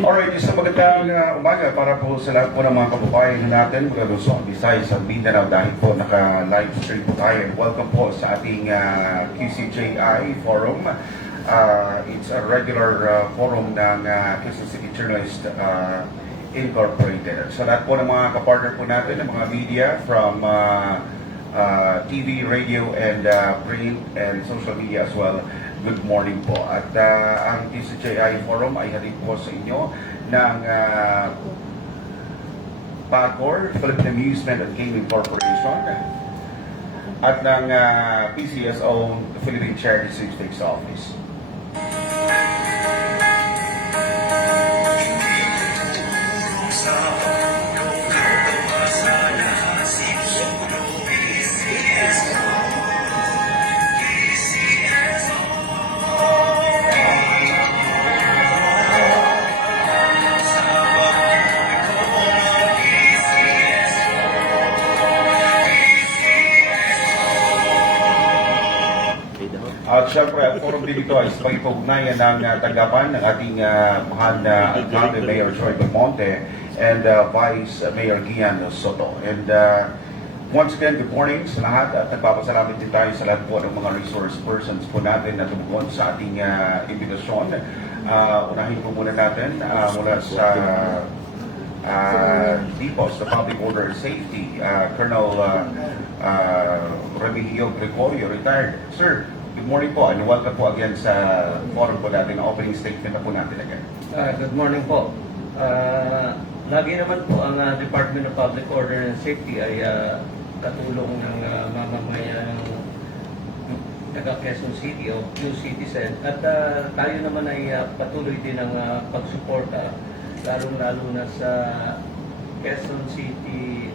Alright, isang magandang umaga para po sa lahat po ng mga kababayan natin mula Luzon, Visayas, at Mindanao dahil po naka-live stream po tayo. Welcome po sa ating QCJI forum. It's a regular forum ng Quezon City Journalist Incorporated. Sa lahat po ng mga kapartner po natin, ng mga media from TV, radio, and print, and social media as well. Good morning po. At ang QCJI Forum ay hatid po sa inyo ng PAGCOR, Philippine Amusement and Gaming Corporation, at ng PCSO, Philippine Charity Sweepstakes Office. At syempre, ang forum din ito ay sa pagpugnayan ng tanggapan ng ating mahal na Alcalde Mayor Joy Belmonte and Vice Mayor Gian Soto. And once again, good morning sa lahat at nagpapasalamat din tayo sa lahat po ng mga resource persons po natin na tumugon sa ating imbitasyon. Unahin po muna natin mula sa DPOS, the Public Order and Safety, Colonel Remigio Gregorio, retired. Sir, good morning po and welcome po again sa forum po natin. Opening statement na po natin again. Good morning po. Lagi naman po ang Department of Public Order and Safety ay katulong ng mamamayan ng taga Quezon City o new citizen. At tayo naman ay patuloy din ang pagsuporta lalong-lalo na sa Quezon City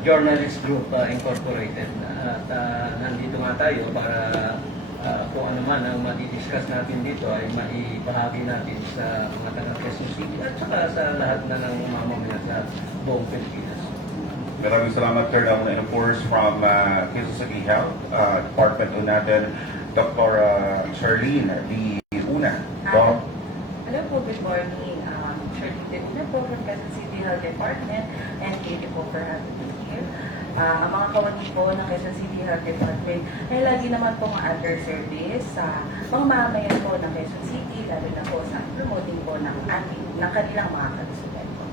Journalist Group Incorporated. At nandito nga tayo para kung ano man ang madidiscuss natin dito ay maibahagi natin sa mga taga Quezon City at saka sa lahat na ng mamamayan sa buong Pilipinas. Maraming salamat, Colonel. And of course, from Quezon City Health Department po natin, Dr. Charlene D. Una. Hello po, good morning. Charlene D. Una po from Quezon City Health Department, and thank you po for having me here. Ang mga kawani po ng Quezon City Health Department ay lagi naman pong under service sa mga mamamayan po ng Quezon City, lalo na po sa promoting po ng kanilang mga kalusugan po.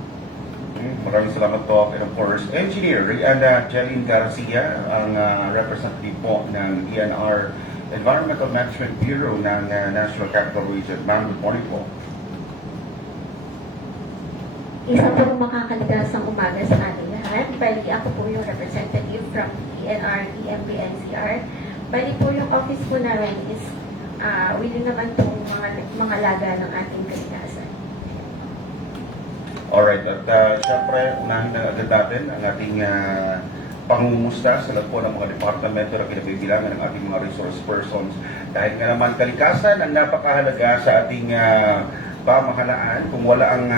Maraming salamat po. And of course, Engineer Rihanna Jeline Garcia, ang representative po ng DNR Environmental Management Bureau ng National Capital Region. Ma'am, good morning po. Isa pong makakaligasang umaga sa ating lahat. Bali, ako po yung representative from DNR, EMB, NCR. Bali po yung office po namin is willing naman po mga laga ng ating kalikasan. Alright, at syempre, unahin na agad natin ang ating pangungumusta sa lahat po ng mga departamento na kinabibilangan ng ating mga resource persons. Dahil nga naman kalikasan ang napakahalaga sa ating pamahalaan. Kung wala ang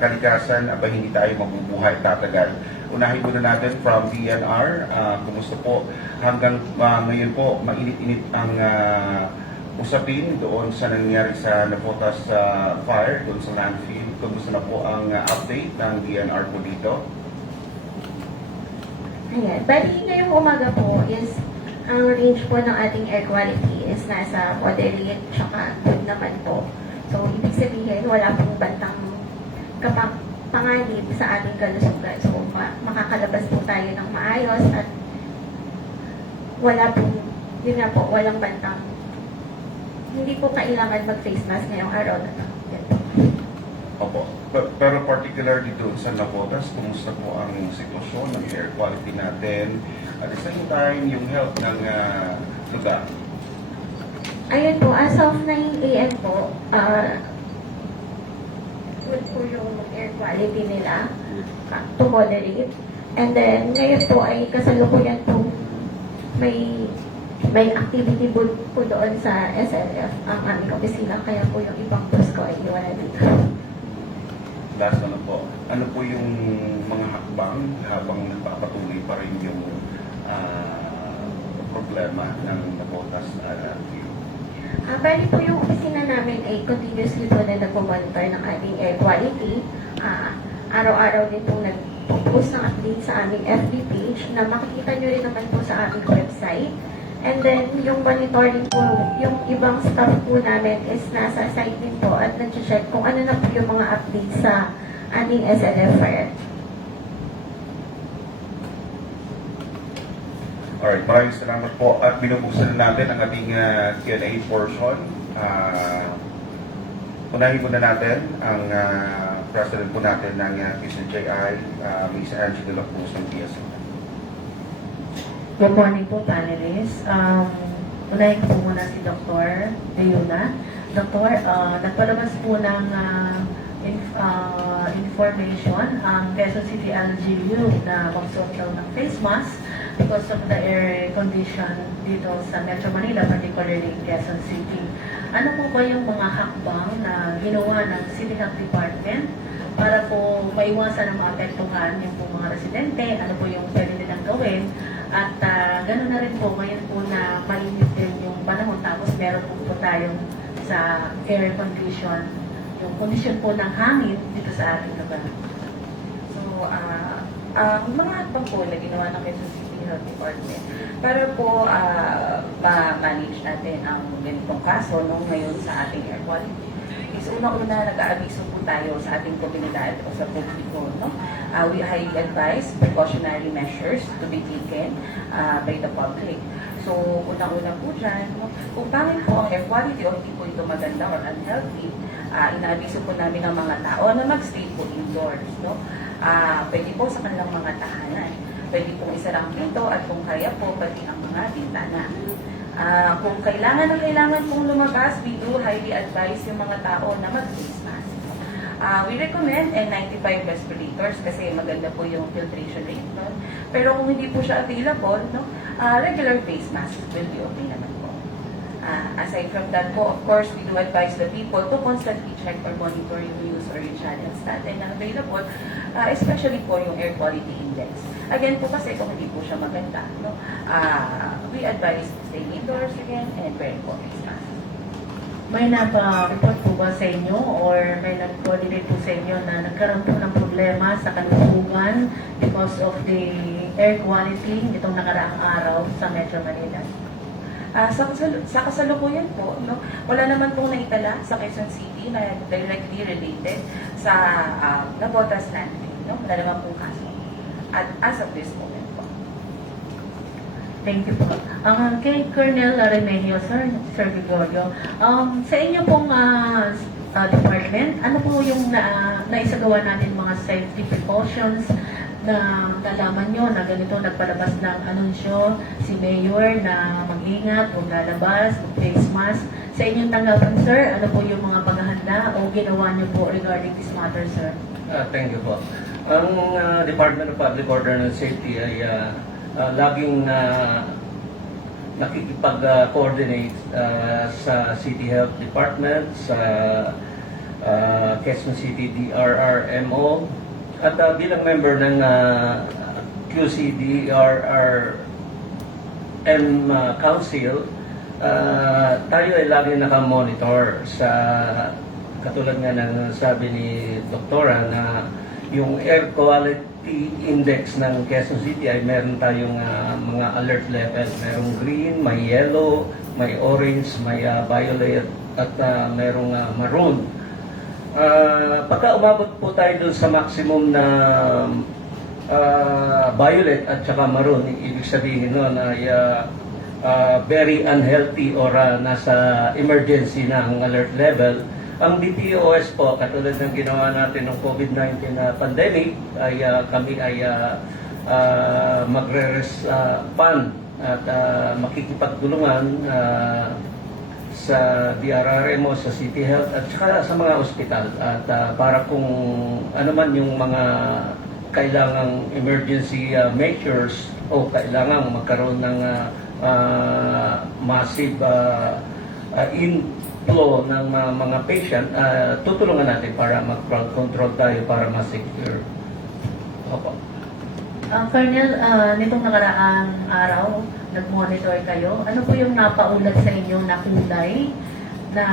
kalikasan, abay hindi tayo mabubuhay tatagal. Unahin muna natin from DNR. Kumusta po? Hanggang ngayon po, mainit-init ang usapin doon sa nangyari sa Navotas fire, doon sa landfill. Kumusta na po ang update ng DNR po dito? Ayan. Bali, ngayong umaga po is ang range po ng ating air quality is nasa moderate tsaka good naman po. So, ibig sabihin, wala pong bantang panganib sa ating kalusugan. So, makakalabas po tayo ng maayos at wala pong, yun nga po, walang bantang. Hindi po kailangan mag-face mask ngayong araw na to. Opo. Pero particularly doon sa Navotas, kumusta po ang sitwasyon ng air quality natin? At the same time, yung health ng lugar? Ayun po, as of 9 a.m. po, good po yung air quality nila to moderate. And then, ngayon po ay kasalukuyan po may activity po doon sa SLF ang aming opisina, kaya po yung ibang post ko ay iwala dito. Last na lang po, ano po yung mga hakbang habang nagpapatuloy pa rin yung problema ng Navotas landfill? Bali po yung opisina namin ay continuously po na nagpo-monitor ng ating air quality. Araw-araw din pong nag-post ng update sa aming FB page na makikita nyo rin naman po sa aming website. And then, yung monitoring po, yung ibang staff po namin is nasa site din po at nag-check kung ano na po yung mga updates sa ating SLFR. Alright, maraming salamat po at binubuksan na natin ang ating Q&A portion. Unahin muna natin ang president po natin ng QCJI, Ms. Angie de la Cruz ng PSA. Good morning po, panelists. Unahin po muna si Dr. Leona. Doktor, nagpalabas po ng information ang Quezon City LGU na magsuot daw ng face mask because of the air condition dito sa Metro Manila, particularly in Quezon City. Ano po ba yung mga hakbang na ginawa ng City Health Department para po maiwasan ang maapektuhan yung po mga residente? Ano po yung pwede nilang gawin? At gano'n na rin po, ngayon po na mainit din yung panahon, tapos meron po tayong sa air condition, yung condition po ng hangin dito sa ating lugar. So, ang mga hakbang po na ginawa ng Quezon City Health Department para po ma-manage natin ang ganitong kaso ngayon sa ating air quality is unang-una nag-aabiso po tayo sa ating komunidad o sa publiko. No? We highly advise precautionary measures to be taken by the public. So, unang-una po dyan, no? Kung pangit po ang air quality o hindi po ito maganda or unhealthy, inaabiso po namin ang mga tao na mag-stay po indoors. No? Pwede po sa kanilang mga tahanan. Pwede pong isara ang pinto at kung kaya po, pati ang mga bintana. Kung kailangan pong lumabas, we do highly advise yung mga tao na mag-face mask. We recommend N95 respirators kasi maganda po yung filtration rate. No? Pero kung hindi po siya available, no, regular face mask will be okay naman po. Aside from that po, of course, we do advise the people to constantly check or monitor yung news or yung channels natin na available, especially po yung air quality index. Again po kasi kung hindi po siya maganda, no, we advise staying indoors again and wearing po face mask. May napa-report po ba sa inyo or may nag-coordinate po sa inyo na nagkaroon po ng problema sa kalusugan because of the air quality itong nakaraang araw sa Metro Manila? Sa kasalukuyan po, no, wala naman pong naitala sa Quezon City na directly related sa Nabotas landfill. No? Wala naman pong kaso. At as of this moment po. Thank you po. Kay Colonel Remigio, Sir Gregorio, sa inyo pong department, ano po yung naisagawa natin mga safety precautions na nalaman nyo na ganito nagpalabas ng anunsyo si Mayor na mag-ingat, huwag lalabas, mag-face mask. Sa inyong tanggapan, sir, ano po yung mga paghahanda o ginawa nyo po regarding this matter, sir? Thank you po. Ang Department of Public Order and Safety ay laging nakikipag-coordinate sa City Health Department, sa Quezon City DRRMO, at bilang member ng QCDRRM Council, tayo ay lagi nakamonitor sa katulad nga ng sabi ni Doktora na yung air quality index ng Quezon City ay meron tayong mga alert level. Merong green, may yellow, may orange, may violet, at merong maroon. Pagka umabot po tayo dun sa maximum na violet at saka maroon, ibig sabihin nun ay very unhealthy or nasa emergency na ang alert level. Ang DPOS po, katulad ng ginawa natin ng COVID-19 pandemic, ay kami ay magre-respond at makikipagtulungan sa DRRMO, sa City Health at saka sa mga ospital at para kung ano man yung mga kailangang emergency measures o kailangang magkaroon ng massive inflow ng mga patient, tutulungan natin para mag-crowd control tayo para ma-secure. Opo. Colonel, nitong nakaraang araw, nag-monitor kayo. Ano po yung napaulat sa inyo na kulay na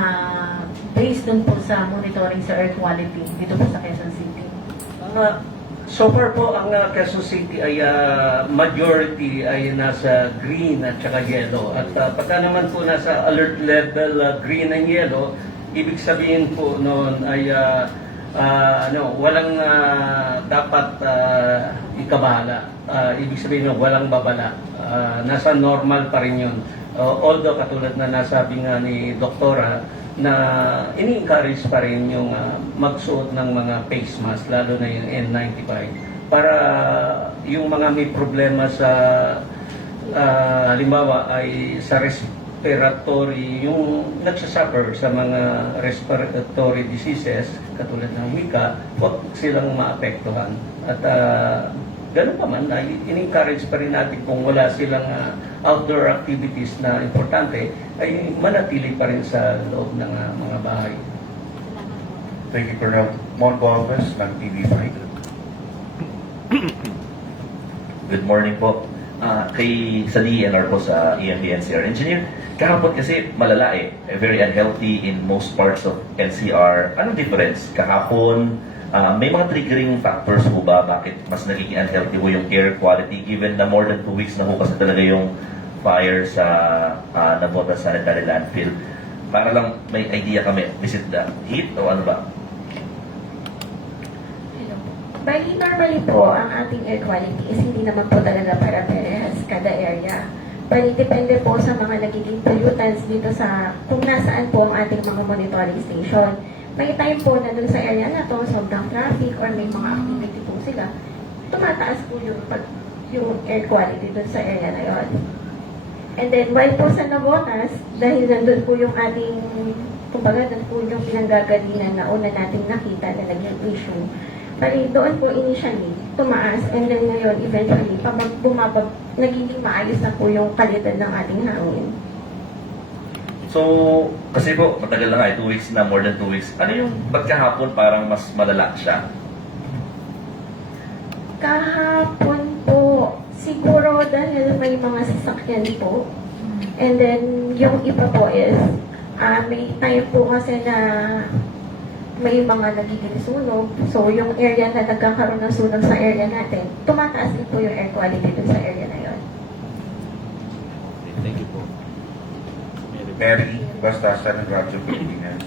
based dun po sa monitoring sa air quality dito po sa Quezon City? So far po, ang Quezon City ay majority ay nasa green at saka yellow. At pagka naman po nasa alert level green and yellow, ibig sabihin po noon ay walang dapat ikabahala. Ibig sabihin walang babala. Nasa normal pa rin yun. Although katulad na nasabi nga ni Doktora, na ini-encourage pa rin yung magsuot ng mga face mask, lalo na yung N95, para yung mga may problema sa halimbawa ay sa respiratory, yung nagsasuffer sa mga respiratory diseases katulad ng hika, huwag silang maapektuhan. At ganun pa man, in-encourage pa rin natin kung wala silang outdoor activities na importante, ay manatili pa rin sa loob ng mga bahay. Thank you, Colonel. Mon Galvez ng TV5. Good morning po. Sa DENR po sa EMB-NCR. Engineer, kahapon kasi malala very unhealthy in most parts of NCR. Anong difference? Kahapon, may mga triggering factors po ba bakit mas nagiging unhealthy po yung air quality given na more than 2 weeks na po kasi talaga yung fire sa Navotas Sanitary Landfill? Para lang may idea kami, is it the heat o ano ba? Bali, normally po, ang ating air quality is hindi naman po talaga para-parehas kada area. Bali, depende po sa mga nagiging pollutants dito sa kung nasaan po ang ating mga monitoring station. May time po na dun sa area na to, sobrang traffic or may mga activity po sila, tumataas po yung air quality dun sa area na yon. And then, while po sa Navotas, dahil nandun po yung ating, kumbaga, nandun po yung pinanggagalingan na una nating nakita na naging issue. Bali, doon po initially, tumaas, and then ngayon, eventually, nagiging maayos na po yung kalidad ng ating hangin. So, kasi po, matagal na nga 2 weeks na, more than 2 weeks. Ano yung, ba't kahapon parang mas malala siya? Kahapon po, siguro dahil may mga sasakyan po. And then, yung iba po is, may time po kasi na may mga nagiging sunog. So, yung area na nagkakaroon ng sunog sa area natin, tumataas din po yung air quality dun sa area na yon. Thank you po. Mary Bastasan ng Radyo Pilipinas.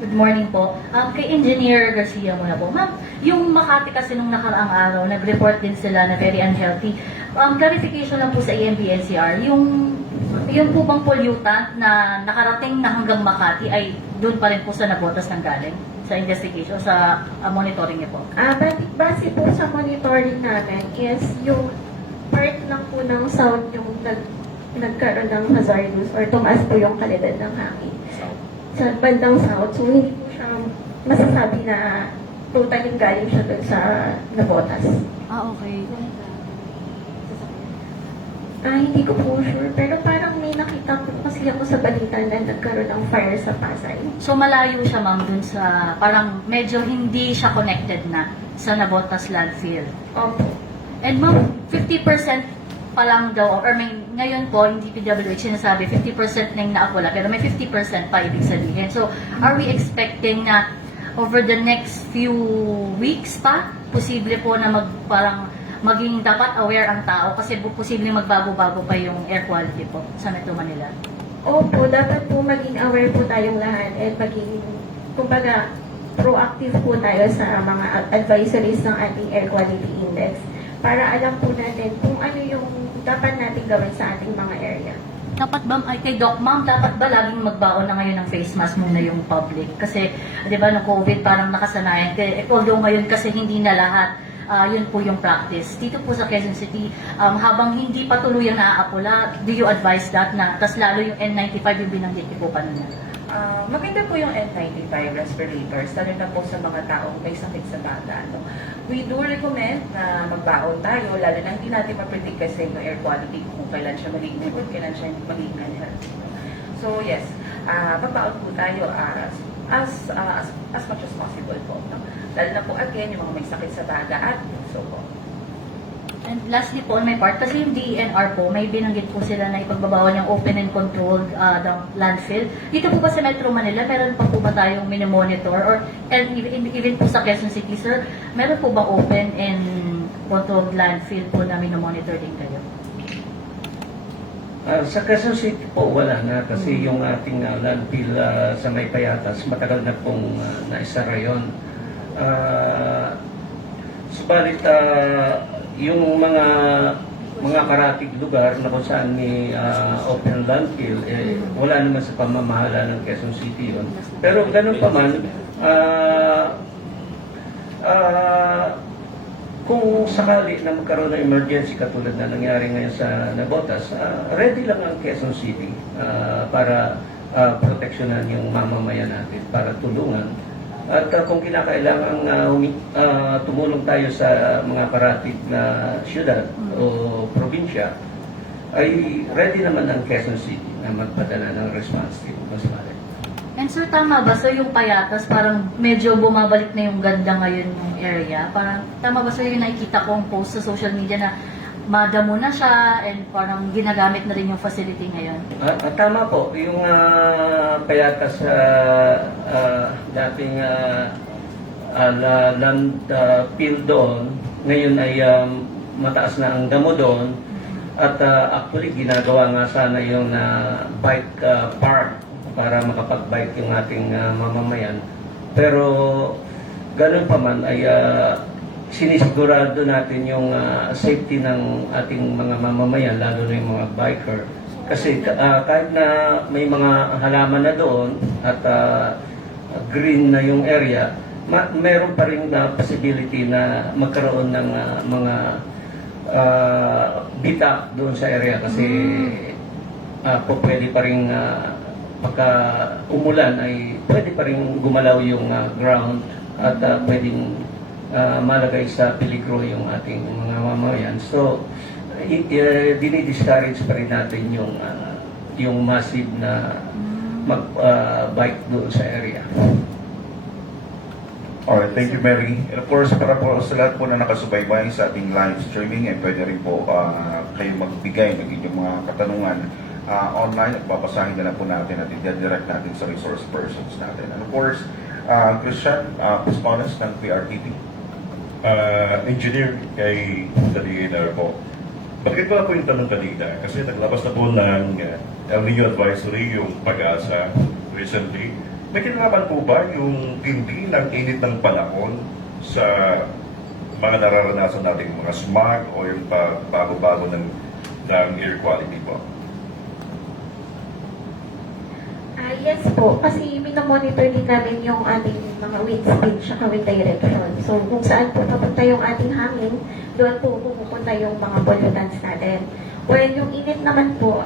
Good morning po. Kay Engineer Garcia muna po. Ma'am, yung Makati kasi nung nakaraang araw, nag-report din sila na very unhealthy. Clarification lang po sa EMB-NCR, yung po bang pollutant na nakarating na hanggang Makati ay doon pa rin po sa Navotas ng galing? Sa investigation, sa monitoring niyo po? Base po sa monitoring namin is yung part lang po ng sound yung nagkaroon ng hazardous or tumaas po yung kalidad ng hangin. Sa bandang south, so hindi po siya masasabi na totally galing siya doon sa Navotas. Okay. Hindi ko po sure, pero parang may nakita po kasi ako sa balita na nagkaroon ng fire sa Pasay. So malayo siya ma'am dun sa, parang medyo hindi siya connected na sa Navotas landfill. Opo. And ma'am, 50% pa lang daw, or may, ngayon po, hindi PWH sinasabi, 50% na yung naakula, pero may 50% pa ibig sabihin. So, are we expecting na over the next few weeks pa, posible po na parang maging dapat aware ang tao kasi posible magbago-bago pa yung air quality po sa Metro Manila? Opo, dapat po maging aware po tayong lahat at maging, kumbaga, proactive po tayo sa mga advisories ng ating air quality index para alam po natin kung ano yung dapat natin gawin sa ating mga area. Dapat ba, kay Doc Ma'am, dapat ba laging magbaon na ngayon ng face mask muna yung public? Kasi, di ba, no COVID parang nakasanayan. Although ngayon kasi hindi na lahat, yun po yung practice. Dito po sa Quezon City, habang hindi pa tuluyang naaapula, do you advise that na, tas lalo yung N95 yung binanggit ko po kanina? Maganda po yung N95 respirators, lalo na po sa mga taong may sakit sa baga. No? We do recommend na magbaon tayo, lalo na hindi natin ma-predict kasi yung air quality kung kailan siya magiging good, kailan siya magiging unhealthy. So yes, magbaon po tayo as much as possible po. No? Lalo na po again, yung mga may sakit sa baga at so po. And lastly po, on my part, kasi yung DENR po, may binanggit po sila na ipagbabawal yung open and controlled landfill. Dito po ba sa Metro Manila, meron pa po ba tayong minomonitor? Or and even po sa Quezon City, sir, meron po ba open and controlled landfill po na minomonitor din kayo? Sa Quezon City po, wala na kasi yung ating landfill sa May Payatas, matagal na pong naisara yun. Subalit, yung mga karatig lugar na kung saan may open landfill, wala naman sa pamamahala ng Quezon City yun. Pero ganun pa man, kung sakali na magkaroon ng emergency katulad na nangyari ngayon sa Navotas, ready lang ang Quezon City para proteksyonan yung mamamayan natin, para tulungan. At kung kinakailangan tumulong tayo sa mga karatig na syudad o probinsya, ay ready naman ang Quezon City na magpadala ng response team. And sir, tama ba? So yung Payatas, parang medyo bumabalik na yung ganda ngayon ng area. Parang tama ba sir yung nakikita kong post sa social media na madamo na siya and parang ginagamit na rin yung facility ngayon? Tama po. Yung Payatas dating land field doon, ngayon ay mataas na ang damo doon. At actually, ginagawa nga sana yung bike park para makapag-bike yung ating mamamayan. Pero ganun pa man ay sinisigurado natin yung safety ng ating mga mamamayan, lalo na yung mga biker. Kasi kahit na may mga halaman na doon at green na yung area, meron pa rin possibility na magkaroon ng mga bitak doon sa area kasi pwede pa rin pagka umulan ay pwede pa rin gumalaw yung ground at pwedeng malagay sa peligro yung ating mga mamamayan. So, dinidiscourage pa rin natin yung massive na mag-bike doon sa area. Alright, thank you, Mary. And of course, para po sa lahat po na nakasubaybay sa ating live streaming, pwede rin po kayo magbigay ng inyong mga katanungan online at babasahin na lang po natin at i-direct natin sa resource persons natin. And of course, Christian Puspones ng PRTP. Engineer kay DENR po. Bakit ba po yung tanong kanina? Kasi naglabas na po ng El Nino Advisory yung Pag-asa recently. May kinalaman po ba yung tindi ng init ng panahon sa mga nararanasan nating mga smog o yung bago-bago ng air quality po? Yes po, kasi minomonitor din namin yung ating mga wind speed at wind direction. So, kung saan po papunta yung ating hangin, doon po pupunta yung mga pollutants natin. Well, yung init naman po,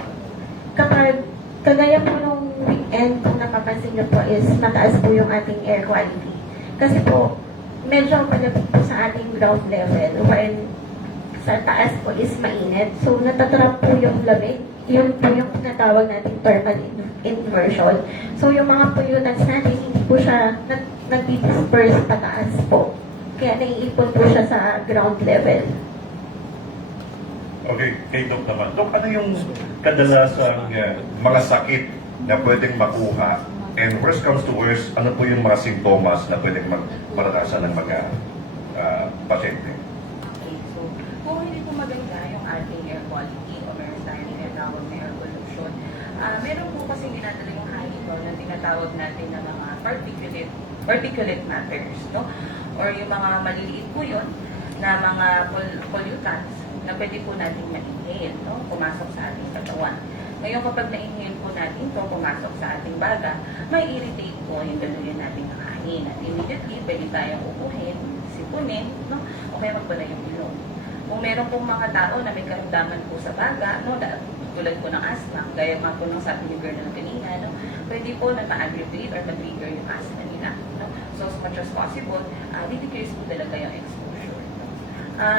kapag kagaya po nung weekend, kung napapansin nyo po is mataas po yung ating air quality. Kasi po, medyo malapit po sa ating ground level, while sa taas po is mainit. So, natatrap po yung lamig. Yun po yung tinatawag nating thermal inversion. So, yung mga pollutants natin, hindi po siya nag-disperse pataas po. Kaya naiipon po siya sa ground level. Okay, kay Doc naman. Doc, ano yung kadalasang mga sakit na pwedeng makuha? And worst comes to worst, ano po yung mga simptomas na pwedeng maranasan ng mga pasyente? Okay, so kung hindi po maganda yung ating air quality o meron tayong tinatawag na air pollution, meron po kasi ginadala yung hangin doon na tinatawag natin na mga particulate matters, no? Or yung mga maliliit po yun na mga pollutants na pwede po natin ma-inhale, no? Pumasok sa ating katawan. Ngayon kapag na-inhale po natin ito, pumasok sa ating baga, may irritate po yung daluyan natin ng hangin. At immediately, pwede tayong upuhin, sipunin, no? O kaya magpala yung ilong. Kung meron pong mga tao na may karamdaman po sa baga, no? Tulad po ng asthma, gaya mga po ng sabi ni Bernal kanina, no? Pwede po na ma-aggravate or ma-trigger yung asthma nila. No? So as much as possible, decrease po talaga yung exposure. No?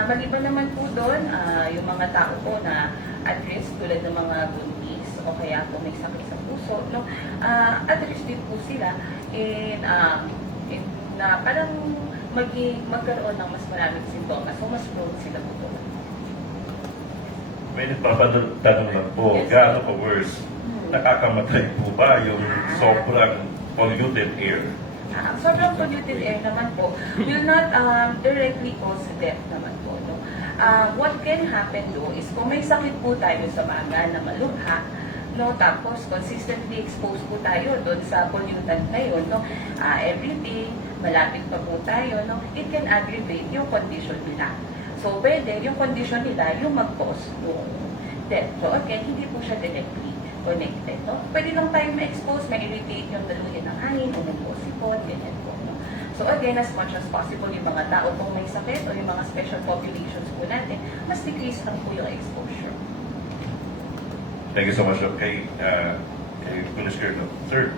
Maliban naman po doon, yung mga tao po na at risk tulad ng mga buntis o kaya po may sakit sa puso, no? At risk din po sila na parang magkaroon ng mas maraming simptomas, so mas prone sila po doon. may nagpapatanong lang po, gaano ka worse? Nakakamatay po ba yung sobrang polluted air? Sobrang polluted air naman po will not directly cause death naman po. No? What can happen though is kung may sakit po tayo sa mga na malubha, no, tapos consistently exposed po tayo doon sa pollutant na yun, no, every day, malapit pa po tayo, no, it can aggravate yung condition nila. So, pwede yung condition nila yung mag-cause yung death. So, again, hindi po siya directly connected. No? Pwede lang tayo ma-expose, ma-irritate yung daluyan ng hangin, umuposipon, ganyan po. No? So, again, as much as possible, yung mga tao pong may sakit o yung mga special populations po natin, mas decrease lang po yung exposure. Thank you so much, kay Police Colonel. Sir,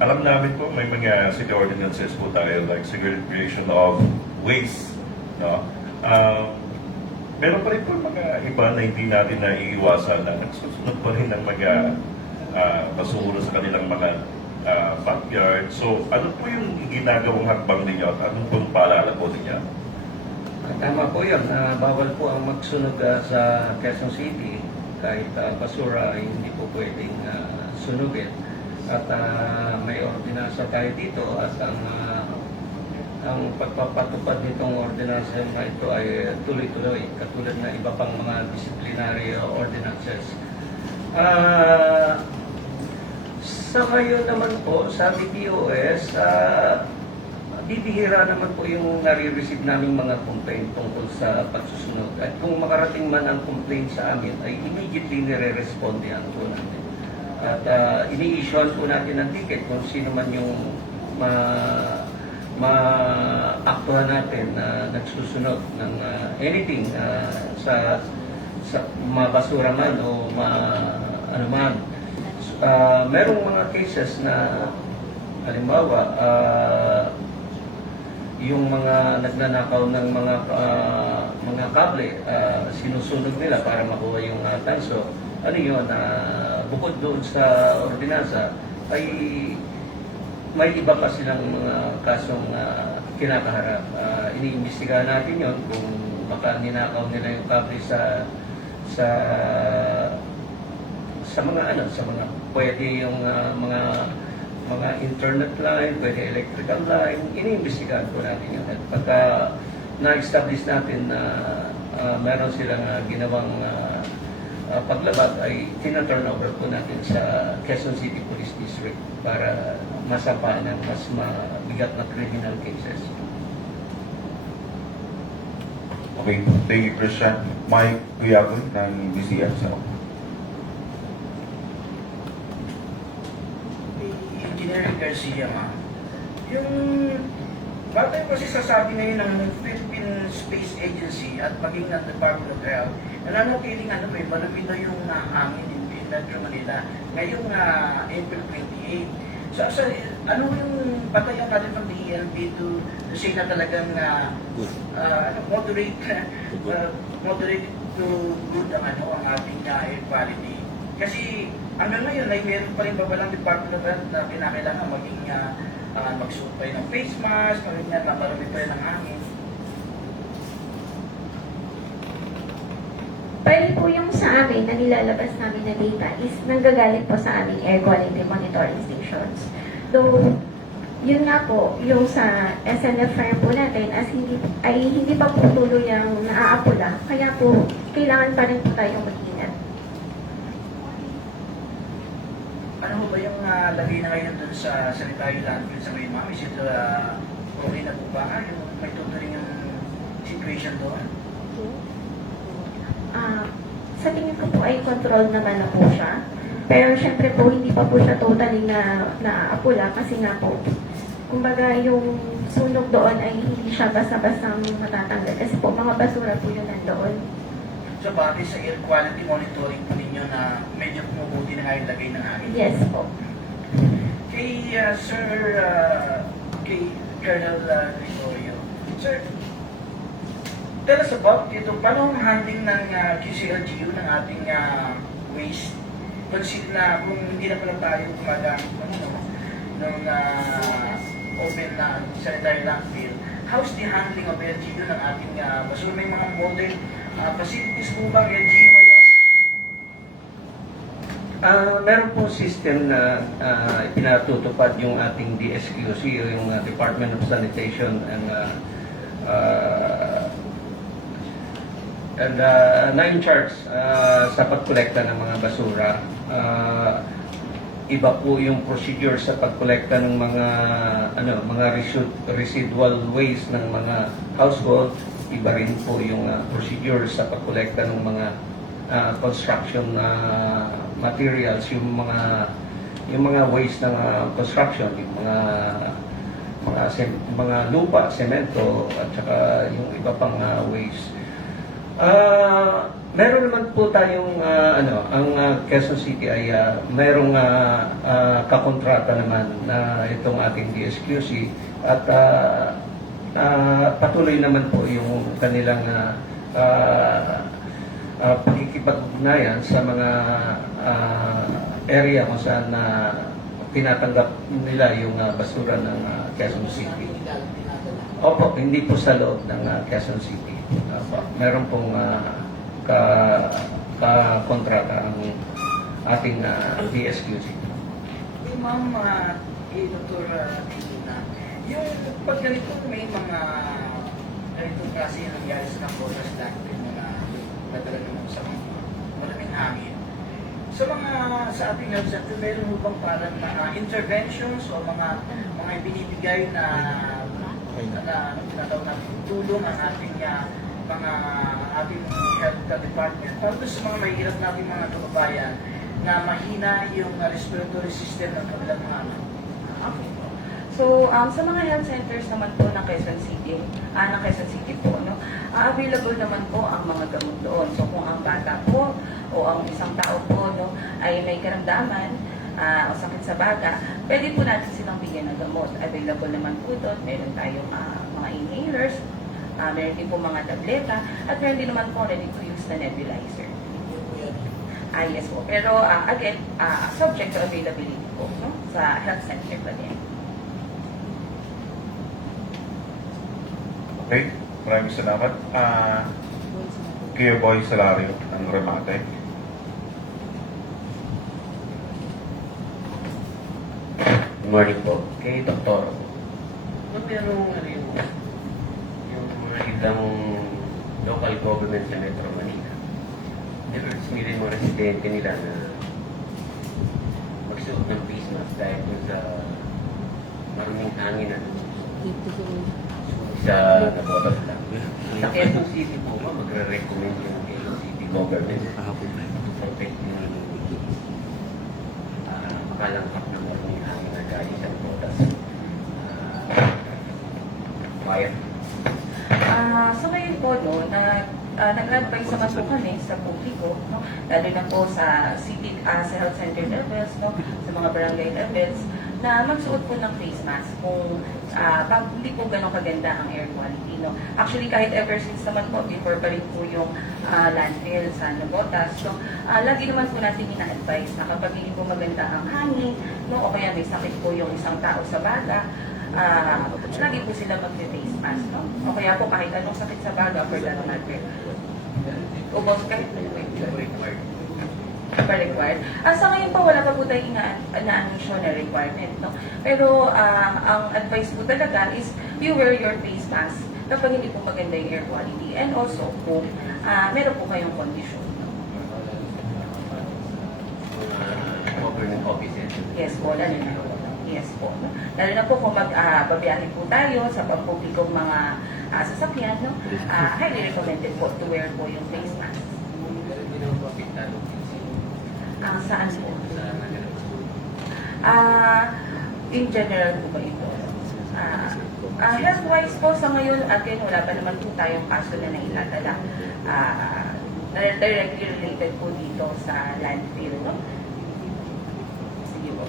alam namin po may mga city ordinances po tayo like segregation of waste. No? Meron pa rin po mga iba na hindi natin naiiwasan na nagsusunod pa rin ng mga basura sa kanilang mga backyard. So, ano po yung ginagawang hakbang ninyo at anong pong paalala po ninyo? Tama po yun. Bawal po ang magsunog sa Quezon City. Kahit basura ay hindi po pwedeng sunugin. At may ordinansa tayo dito at ang pagpapatupad nitong ordinansa na ito ay tuloy-tuloy, katulad na iba pang mga disciplinary ordinances. Sa ngayon naman po, sa DPOS, bibihira naman po yung nare-receive naming mga complaint tungkol sa pagsusunod. At kung makarating man ang complaint sa amin, ay immediately nire-respondean po natin. At ini-issuean po natin ng ticket kung sino man yung ma-aktuhan natin na nagsusunod ng anything sa mga basura man o ano man. Merong mga cases na halimbawa yung mga nagnanakaw ng mga kable, sinusunog nila para makuha yung tanso. Ano yun, bukod doon sa ordinansa, ay may iba pa silang mga kasong kinakaharap. Iniimbestigahan natin yon kung baka ninakaw nila yung kable sa mga pwede yung mga internet line, pwede electrical line, iniimbestigahan po natin yun. At pagka na-establish natin na meron silang ginawang paglabag, ay tina-turn over po natin sa Quezon City Police District para masampaan ng mas mabigat na criminal cases. Okay, thank you, Christian. Mike Guyagon ng BCF. Engineering Garcia, ma'am. Yung batay ko kasi sasabi ngayon ng Philippine Space Agency at maging ng Department of Health, nananatiling malamig na yung hangin in Metro Manila ngayong April 28. So, ano yung patayon natin ng DELB to say na talagang moderate to good ang ating air quality? Kasi hanggang ngayon ay meron pa rin babalang Department of Health na kinakailangan maging magsuot pa rin ng face mask, mapalamig pa rin ng hangin. Pwede po yung sa amin na nilalabas namin na data is nanggagaling po sa aming air quality monitoring stations. Though, yun nga po, yung sa SNF firm po natin as hindi pa po tuloy ang naaapula. Kaya po, kailangan pa rin po tayong mag-ingat. Ano ba yung lagay na ngayon dun sa sanitary landfill sa ngayon, ma'am? Is it okay na po ba? Yung may tuturing yung situation doon? Sa tingin ko po ay control naman na po siya. Pero syempre po, hindi pa po siya totally naapula kasi nga po, kumbaga yung sunog doon ay hindi siya basta-bastang matatanggal kasi po mga basura po yun nandoon. So, bakit sa air quality monitoring po ninyo na medyo pumubuti na nga yung lagay ng hangin? Yes po. Kay kay Colonel Gregorio. Sir, tell us about ito. Paano ang handling ng QCLGU ng ating waste? Consider na kung hindi na pala tayo gumagamit ng open sanitary landfill, how's the handling of LGU ng ating basura? May mga modern facilities po bang LGU ngayon? Meron pong system na pinatutupad yung ating DSQC, yung Department of Sanitation and na in charge sa pagkolekta ng mga basura. Iba po yung procedure sa pagkolekta ng mga residual waste ng mga household. Iba rin po yung procedure sa pagkolekta ng mga construction materials, yung mga waste ng construction, yung mga lupa, semento, at saka yung iba pang waste. Meron naman po tayong ang Quezon City ay merong kakontrata naman na itong ating DSQC at patuloy naman po yung kanilang pakikipag-ugnayan sa mga area kung saan tinatanggap nila yung basura ng Quezon City. Opo, hindi po sa loob ng Quezon City. Meron pong kontrata ang ating DSQC. Ma'am, Dr. Tina, yung pag ganito may mga ganitong klase yung nangyari sa Cambodas dati na nadala naman sa maraming hangin. Sa ating health center, meron mo bang parang mga interventions o mga binibigay na tinatawag natin tulong ang ating ating health department para sa mga mahirap natin mga kababayan na mahina yung respiratory system ng kanilang mga anak? Okay po. So, sa mga health centers naman po ng Quezon City, po, available naman po ang mga gamot doon. So, kung ang bata po o ang isang tao po ay may karamdaman o sakit sa baga, pwede po natin silang bigyan ng gamot. Available naman po doon. Meron tayong mga inhalers, meron din po mga tableta, at meron din naman po ready-to-use na nebulizer. Yes po. Pero again, subject to availability po sa health center pa din. Okay, maraming salamat. Kuya Boy Salario, ng Remate. Good morning po. Kay Doktor, merong yung mga ibang local government sa Metro Manila. Pero rin mga residente nila na magsuot ng face mask dahil sa maraming hangin na sa nabotas lang. Sa Quezon City po ba, magre-recommend yung Quezon City government to protect yung makalangkap ng maraming hangin na gaya sa nabotas. Bayan. So ngayon po, nag-advise naman po kami sa publiko, lalo na po sa city, sa health center levels, sa mga barangay levels, na magsuot po ng face mask kung hindi po ganun kaganda ang air quality. Actually, kahit ever since naman po, before pa rin po yung landfill sa Nabotas, lagi naman po natin ina-advise na kapag hindi po maganda ang hangin, o kaya may sakit po yung isang tao sa baga, lagi po sila mag-face mask. O kaya po kahit anong sakit sa baga, for that matter. O boss, kahit required. Sa ngayon po, wala pa po tayong na-anunsyo na requirement. Pero ang advice po talaga is you wear your face mask kapag hindi po maganda yung air quality. And also, kung meron po kayong condition. Government offices. Yes po, lalo na po. Yes po. Lalo na po kung magbabiyahe po tayo sa pampublikong mga sasakyan, highly recommended po to wear po yung face mask. Saan po? In general po ba ito? Health-wise po sa ngayon, again, wala pa naman po tayong kaso na naitatala directly related po dito sa landfill. Sige po.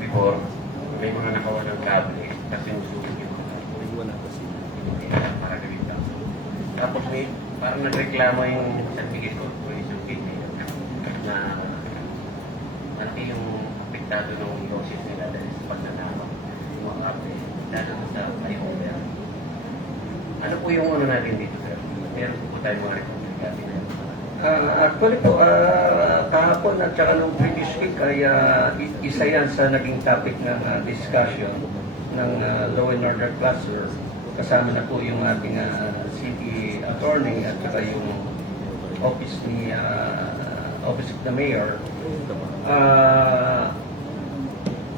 Before, may mga nakawalang kable kasi nusugin yung para gawin lang. Tapos may parang nagreklamo yung San Miguel Corporation na malaki yung apektado ng losses nila dahil sa pagnanakaw ng mga kape, lalo na sa flyover. Ano po yung ano natin dito, sir? Meron po tayong mga rekomendasyon na Actually po, kahapon at saka nung previous week ay isa yan sa naging topic ng discussion ng Law and Order Cluster. Kasama na po yung ating city attorney at saka yung office ni Office of the Mayor.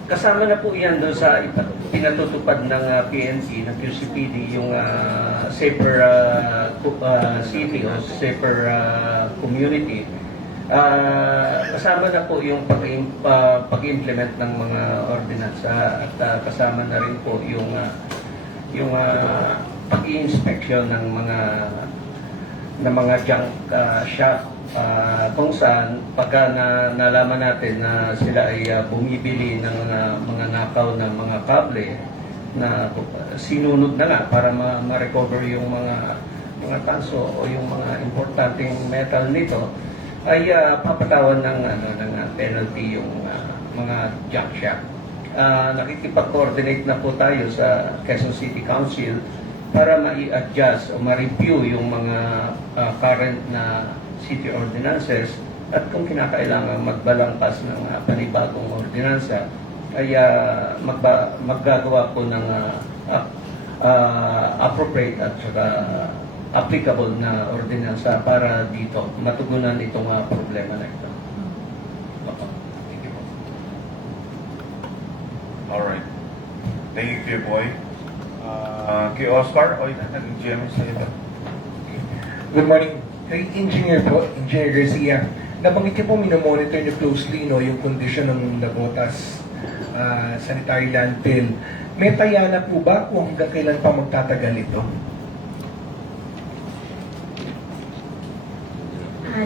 Kasama na po yan doon sa pinatutupad ng PNP, ng QCPD, yung safer city o safer community. Kasama na po yung pag-implement ng mga ordinansa at kasama na rin po yung pag-i-inspection ng mga junk shop kung saan pagka nalaman natin na sila ay bumibili ng mga nakaw ng mga kable na sinunod na nga para ma-recover yung mga tanso o yung mga importanteng metal nito ay papatawan ng penalty yung mga junk shop. Nakikipag-coordinate na po tayo sa Quezon City Council para ma-i-adjust o ma-review yung mga current na city ordinances at kung kinakailangan magbalangkas ng panibagong ordinansa ay maggagawa po ng appropriate at saka applicable na ordinansa para dito matugunan itong problema na ito. Thank you po. Alright. Thank you, boy. Kay Oscar, naging GMS na ito. Good morning. Kay Engineer po, Engineer Garcia, nabanggit niyo po minomonitor niyo closely yung condition ng Nabotas sanitary landfill. May taya na po ba kung hanggang kailan pa magtatagal ito?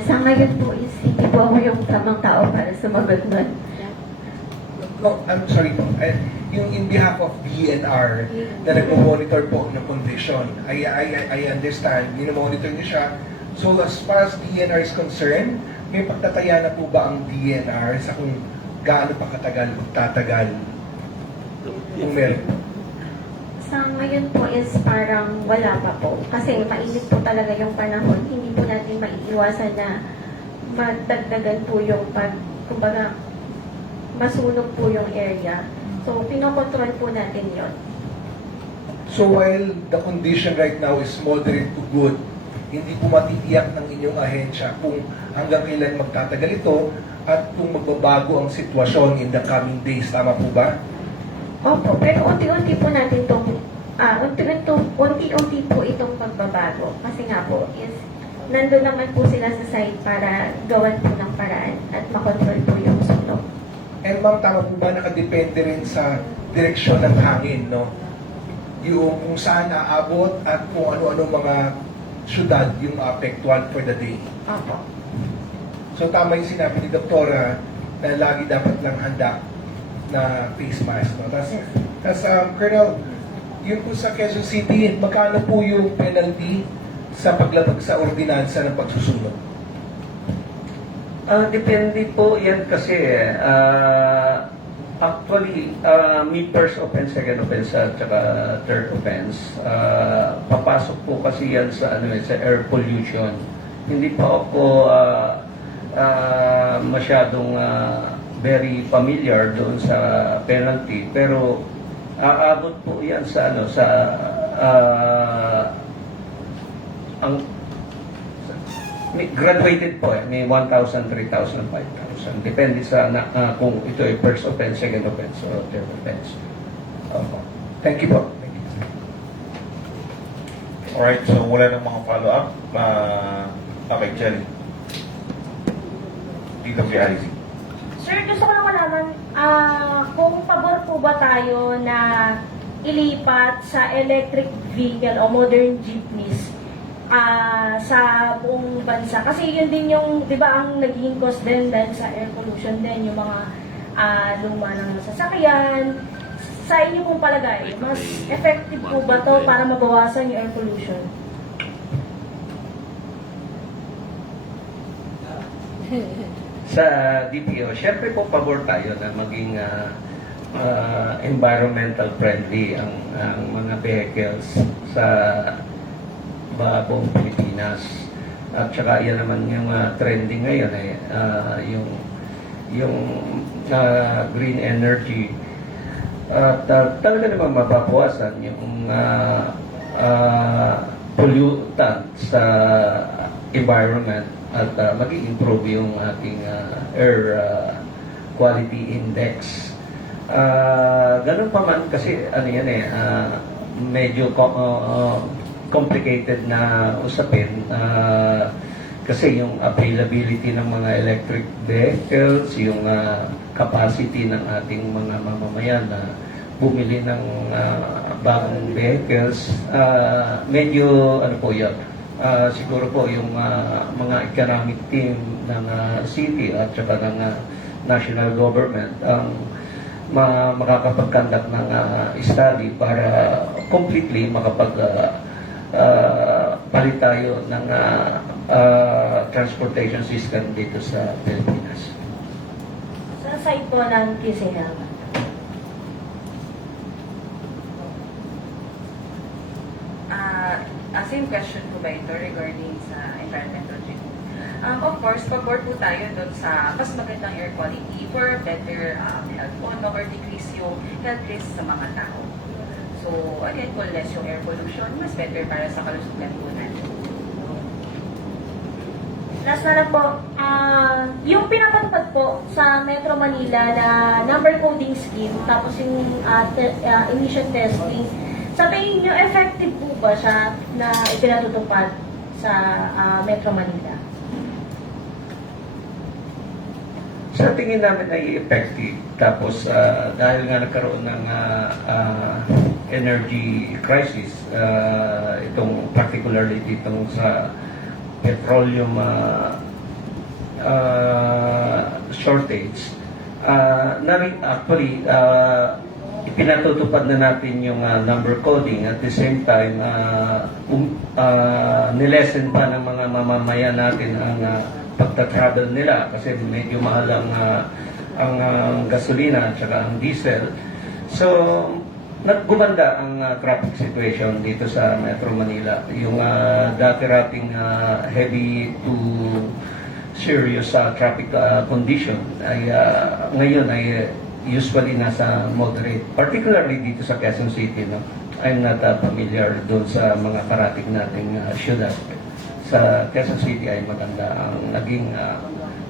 Sa ngayon po is hindi po ako yung tamang tao para sumagot nun. No, I'm sorry po. Yung in behalf of DNR na nagmo-monitor po ng condition, I understand, minomonitor niyo siya. So as far as DNR is concerned, may pagtataya na po ba ang DNR sa kung gaano pa katagal magtatagal? Kung meron. Sa ngayon po is parang wala pa po. Kasi mainit po talaga yung panahon. Hindi po natin maiiwasan na magdagdagan po yung kumbaga, masunog po yung area. So, pinokontrol po natin yon. So while the condition right now is moderate to good, hindi po matitiyak ng inyong ahensya kung hanggang kailan magtatagal ito at kung magbabago ang sitwasyon in the coming days. Tama po ba? Opo, pero unti-unti po natin unti-unti po itong pagbabago. Kasi nga po is nandun naman po sila sa site para gawan po ng paraan at makontrol po yung sunog. And ma'am, tama po ba nakadepende rin sa direksyon ng hangin, no? Yung kung saan naabot at kung ano-ano mga syudad yung apektual for the day. Opo. So tama yung sinabi ni Doktora na lagi dapat lang handa na face mask, no? Tapos Colonel, yun po sa Quezon City, magkano po yung penalty sa paglabag sa ordinansa ng pagsusunod? Depende po yan kasi actually may first offense, second offense at saka third offense. Papasok po kasi yan sa sa air pollution. Hindi pa ako masyadong very familiar doon sa penalty pero aabot po yan sa ang may graduated po may 1,000, 3,000, 5,000. Depende sa kung ito ay first offense, second offense, or third offense. Thank you po. Thank you. Alright, so wala nang mga follow-up. Okay, Jelly. Dito si Alice. Sir, gusto ko lang malaman, kung pabor po ba tayo na ilipat sa electric vehicle o modern jeepneys sa buong bansa? Kasi yun din yung, di ba, ang naging cause din dahil sa air pollution din, yung mga luma ng sasakyan. Sa inyo pong palagay, mas effective po ba to para mabawasan yung air pollution? sa DPO, syempre po pabor tayo na maging environmental friendly ang mga vehicles sa buong Pilipinas. At saka yan naman yung trending ngayon yung green energy. At talaga naman mababawasan yung pollutant sa environment at mag-i-improve yung ating air quality index. Ganun pa man kasi ano yan medyo complicated na usapin kasi yung availability ng mga electric vehicles, yung capacity ng ating mga mamamayan na bumili ng bagong vehicles, medyo ano po yan, siguro po yung mga economic team ng city at saka ng national government ang makakapag-conduct ng study para completely palit tayo ng transportation system dito sa Pilipinas. Sa side po ng QCL. Same question po ba ito regarding sa environmental check? Of course, pag-board po tayo doon sa mas magandang air quality for better health po, no, or decrease yung health risk sa mga tao. So, again, kung less yung air pollution, mas better para sa kalusugan po natin. Last na lang po, yung pinapatupad po sa Metro Manila na number coding scheme, tapos yung emission testing, sa tingin nyo, effective po ba siya na ipinatutupad sa Metro Manila? Sa tingin namin ay effective. Tapos dahil nga nagkaroon ng energy crisis, itong particularly ditong sa petroleum shortage, actually ipinatutupad na natin yung number coding. At the same time, nilesen pa ng mga mamamayan natin ang pagta-travel nila kasi medyo mahal ang gasolina at saka ang diesel. So, naggumanda ang traffic situation dito sa Metro Manila. Yung dati rating heavy to serious traffic condition ay ngayon ay usually nasa moderate, particularly dito sa Quezon City. No? I'm not familiar doon sa mga karating nating syudad. Sa Quezon City ay maganda ang naging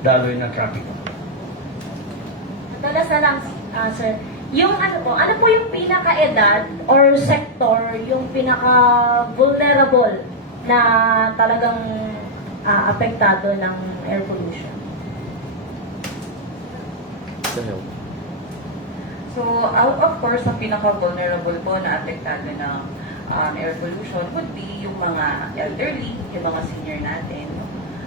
daloy ng traffic. Madalas na lang, sir, yung ano po yung pinaka-edad or sector, yung pinaka-vulnerable na talagang apektado ng air pollution? So, of course, ang pinaka-vulnerable po na apektado ng air pollution would be yung mga elderly, yung mga senior natin,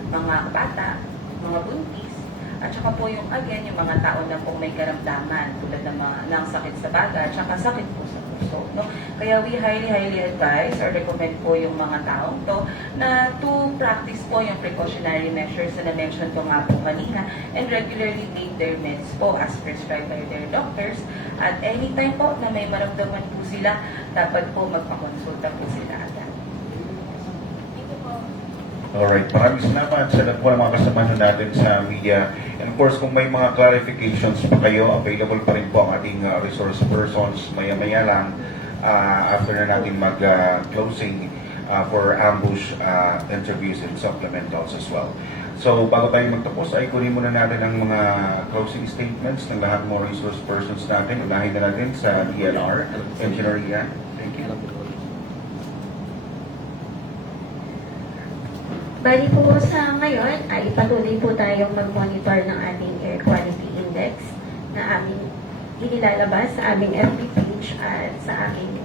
mga bata, mga buntis, at saka po yung, again, yung mga tao na pong may karamdaman tulad ng sakit sa baga, at saka sakit po sa puso. No? Kaya we highly advise or recommend po yung mga taong to na to practice po yung precautionary measures na na-mention ko nga po kanina and regularly take their meds po as prescribed by their doctors. At anytime po na may maramdaman po sila, dapat po magpakonsulta po sila agad. Alright, maraming salamat sa lahat po ng mga kasama natin sa media. And of course, kung may mga clarifications pa kayo, available pa rin po ang ating resource persons maya-maya lang after na natin mag-closing for ambush interviews and supplementals as well. So, bago tayo magtapos, ay kunin muna natin ang mga closing statements ng lahat ng mga resource persons natin. Unahin na natin sa DNR, Engineer Ian. Thank you. Bali po sa ngayon ay patuloy po tayong mag-monitor ng ating air quality index na aming inilalabas sa aming FB page at sa aking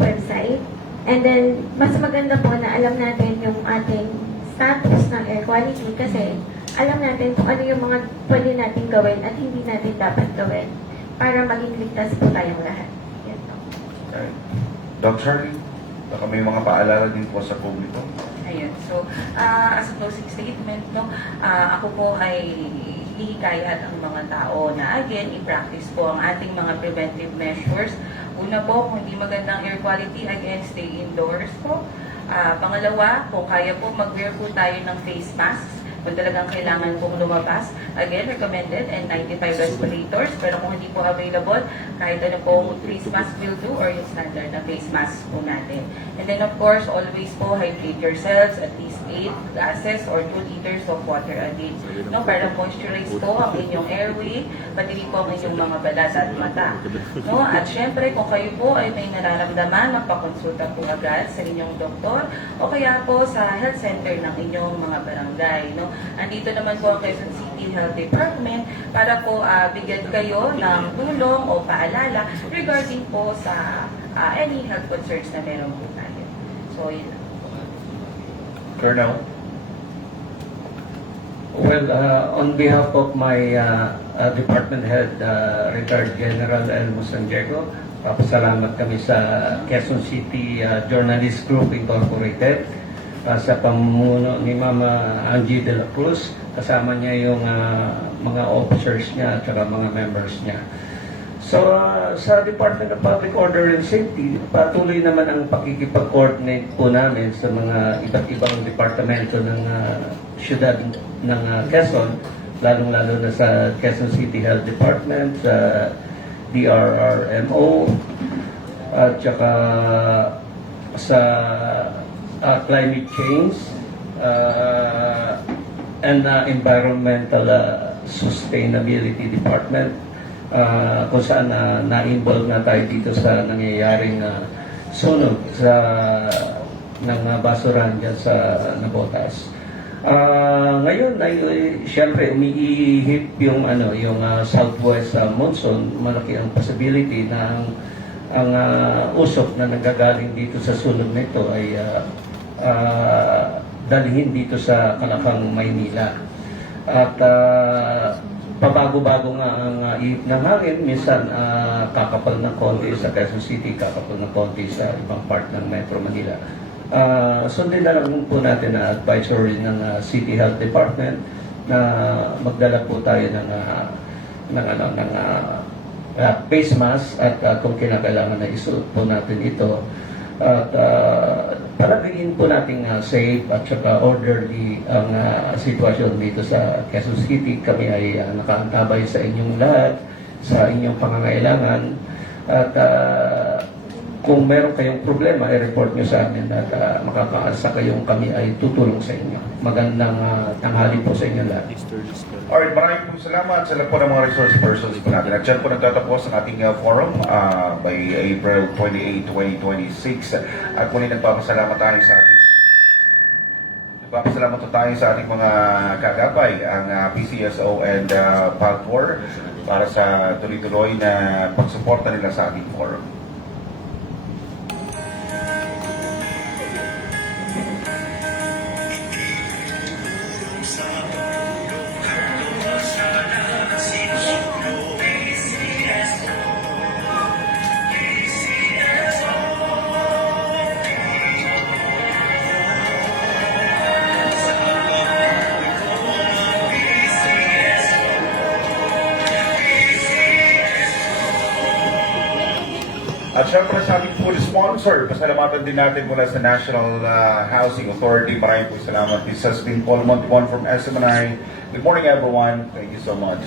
website. And then, mas maganda po na alam natin yung ating status ng air quality kasi alam natin kung ano yung mga pwede natin gawin at hindi natin dapat gawin para maging ligtas po tayong lahat. Yan po. Doc Charlie, baka may mga paalala din po sa publiko. Ayun. So, as a closing statement, no, ako po ay hihikayat ang mga tao na again, i-practice po ang ating mga preventive measures. Una po, kung hindi magandang air quality, again, stay indoors po. Pangalawa, kung kaya po, mag-wear po tayo ng face masks. Kung talagang kailangan pong lumabas, again, recommended N95 respirators. Pero kung hindi po available, kahit ano po face mask will do or yung standard na face mask po natin. And then of course, always po hydrate yourselves at least 8 glasses or 2 liters of water a day. No, para moisturize po ang inyong airway, pati rin po ang inyong mga balat at mata. No, at syempre, kung kayo po ay may nararamdaman, magpakonsulta po agad sa inyong doktor o kaya po sa health center ng inyong mga barangay. No? Andito naman po ang Quezon City Health Department para po bigyan kayo ng tulong o paalala regarding po sa any health concerns na meron po tayo. So, yun lang. Colonel? Well, on behalf of my department head, retired General Elmo San Diego, papasalamat kami sa Quezon City Journalist Group Incorporated sa pamumuno ni Mama Angie de la Cruz. Kasama niya yung mga officers niya at saka mga members niya. So, sa Department of Public Order and Safety, patuloy naman ang pakikipag-coordinate po namin sa mga iba't ibang departamento ng syudad ng Quezon, lalong-lalo na sa Quezon City Health Department, sa DRRMO, at saka sa climate change and environmental sustainability department, kung saan na-involve na tayo dito sa nangyayaring sunog ng basuran dyan sa Navotas. Ngayon ay siyempre umiihip yung southwest monsoon. Malaki ang possibility na ang usok na nanggagaling dito sa sunog nito ay dalhin dito sa Kalapang, Maynila. At pabago-bago nga ang ihip ng hangin. Minsan kakapal ng konti sa Quezon City, kakapal ng konti sa ibang part ng Metro Manila. Sundin na lang po natin na advisory ng City Health Department na magdala po tayo ng face mask at kung kinakailangan na isuot po natin ito. At palaging po nating safe at saka orderly ang sitwasyon dito sa Quezon City. Kami ay nakaantabay sa inyong lahat, sa inyong pangangailangan. At kung meron kayong problema, i-report nyo sa amin at makakaasa kayong kami ay tutulong sa inyo. Magandang tanghali po sa inyo lahat. Alright, maraming po salamat sa lahat po ng mga resource persons po natin. At dyan po nagtatapos ang ating forum by April 28, 2026. At muli nagpapasalamat tayo sa ating mga kagabay, ang PCSO and PAG4 para sa tuloy-tuloy na pagsuporta nila sa ating forum. At syempre sa ating full sponsor, pasalamatan din natin mula sa National Housing Authority. Maraming po salamat. This has been Paul Montigon from SMNI. Good morning everyone. Thank you so much.